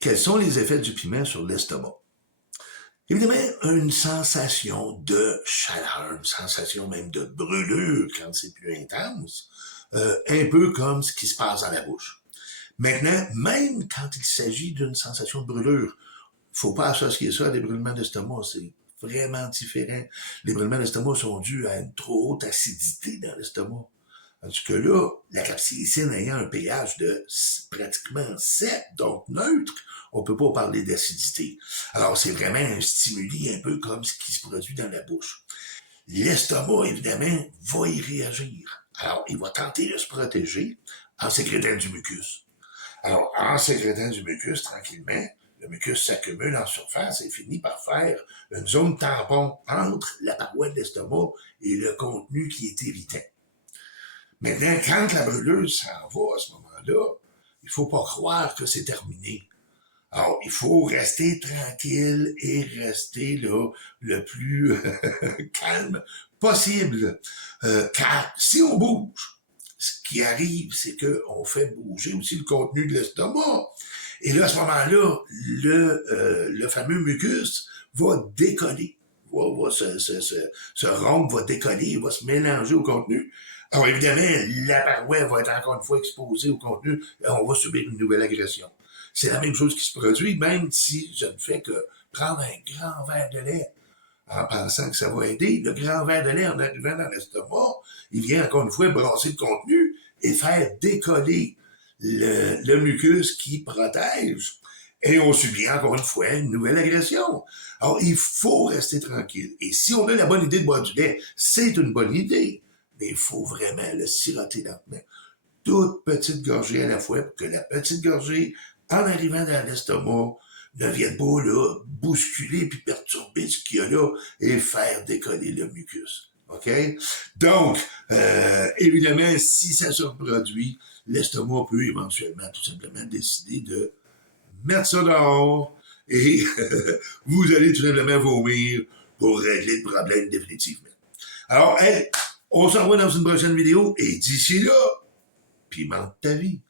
Quels sont les effets du piment sur l'estomac? Évidemment, une sensation de chaleur, une sensation même de brûlure quand c'est plus intense, un peu comme ce qui se passe dans la bouche. Maintenant, même quand il s'agit d'une sensation de brûlure, faut pas associer ça à des brûlements d'estomac, c'est vraiment différent. Les brûlements d'estomac sont dus à une trop haute acidité dans l'estomac. Tandis que là, la capsaïcine ayant un pH de pratiquement 7, donc neutre, on peut pas parler d'acidité. Alors, c'est vraiment un stimuli un peu comme ce qui se produit dans la bouche. L'estomac, évidemment, va y réagir. Alors, il va tenter de se protéger en sécrétant du mucus. Alors, en sécrétant du mucus, tranquillement, le mucus s'accumule en surface et finit par faire une zone tampon entre la paroi de l'estomac et le contenu qui est irritant. Maintenant, quand la brûlure s'en va à ce moment-là, il faut pas croire que c'est terminé. Alors, il faut rester tranquille et rester là le plus calme possible. Car si on bouge, ce qui arrive, c'est qu'on fait bouger aussi le contenu de l'estomac. Et là, à ce moment-là, le fameux mucus va décoller. Va se rompre, va décoller, va se mélanger au contenu. Alors évidemment, la paroi va être encore une fois exposée au contenu et on va subir une nouvelle agression. C'est la même chose qui se produit, même si je ne fais que prendre un grand verre de lait en pensant que ça va aider. Le grand verre de lait, en arrivant dans l'estomac, il vient encore une fois brasser le contenu et faire décoller le mucus qui protège. Et on subit encore une fois une nouvelle agression. Alors, il faut rester tranquille. Et si on a la bonne idée de boire du lait, c'est une bonne idée. Mais il faut vraiment le siroter lentement. Toute petite gorgée à la fois pour que la petite gorgée, en arrivant dans l'estomac, ne vienne pas là bousculer puis perturber ce qu'il y a là et faire décoller le mucus. OK? Donc, évidemment, si ça se reproduit, l'estomac peut éventuellement tout simplement décider de mettre ça dehors et vous allez tout simplement vomir pour régler le problème définitivement. Alors, hey, on se revoit dans une prochaine vidéo et d'ici là, pimente ta vie.